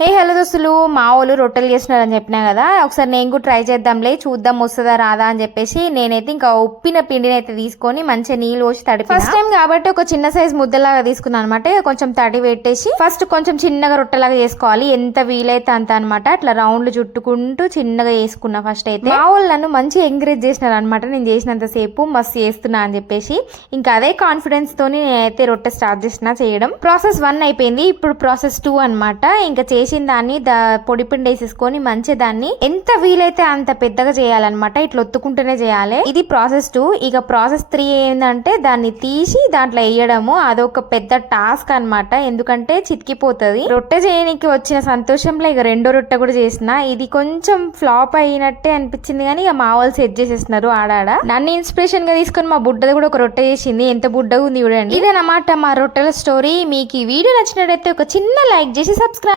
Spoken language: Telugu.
హే హలో దోస్తులు మా వాళ్ళు రొట్టెలు చేస్తున్నారని చెప్పినా కదా ఒకసారి నేను కూడా ట్రై చేద్దాంలే చూద్దాం వస్తుందా రాదా అని చెప్పేసి నేనైతే ఇంకా ఉప్పిన పిండిని అయితే తీసుకొని మంచిగా నీళ్ళు పోసి తడి ఫస్ట్ టైం కాబట్టి ఒక చిన్న సైజ్ ముద్దలాగా తీసుకున్నాను అనమాట కొంచెం తడి పెట్టేసి ఫస్ట్ కొంచెం చిన్నగా రొట్టెలాగా చేసుకోవాలి. ఎంత వీలైతే అంత అనమాట అట్లా రౌండ్లు చుట్టుకుంటూ చిన్నగా చేసుకున్నా ఫస్ట్ అయితే. మా వాళ్ళు నన్ను మంచిగా ఎంకరేజ్ చేసినారు అనమాట నేను చేసినంత సేపు మస్తు చేస్తున్నా అని చెప్పేసి. ఇంకా అదే కాన్ఫిడెన్స్ తోని నేనైతే రొట్టె స్టార్ట్ చేసిన చేయడం. ప్రాసెస్ వన్ అయిపోయింది. ఇప్పుడు ప్రాసెస్ టూ అన్నమాట. ఇంకా చేసిన దాన్ని దా పొడి పిండి వేసేసుకొని మంచి దాన్ని ఎంత వీలైతే అంత పెద్దగా చేయాలన్నమాట. ఇట్లా ఒత్తుకుంటూనే చేయాలి. ఇది ప్రాసెస్ టూ. ఇక ప్రాసెస్ త్రీ ఏంటంటే దాన్ని తీసి దాంట్లో వేయడము. అదొక పెద్ద టాస్క్ అన్నమాట. ఎందుకంటే చితికిపోతుంది. రొట్టె చేయడానికి వచ్చిన సంతోషంలో ఇక రెండో రొట్టె కూడా చేసిన. ఇది కొంచెం ఫ్లాప్ అయినట్టే అనిపించింది కానీ ఇక మా వాళ్ళు సెట్ చేసేస్తున్నారు ఆడాడ. నన్ను ఇన్స్పిరేషన్గా తీసుకొని మా బుడ్డది కూడా ఒక రొట్టె చేసింది. ఎంత బుడ్డగా ఉంది చూడండి. ఇదనమాట మా రొట్టెల స్టోరీ. మీకు ఈ వీడియో నచ్చినట్టయితే ఒక చిన్న లైక్ చేసి సబ్స్క్రైబ్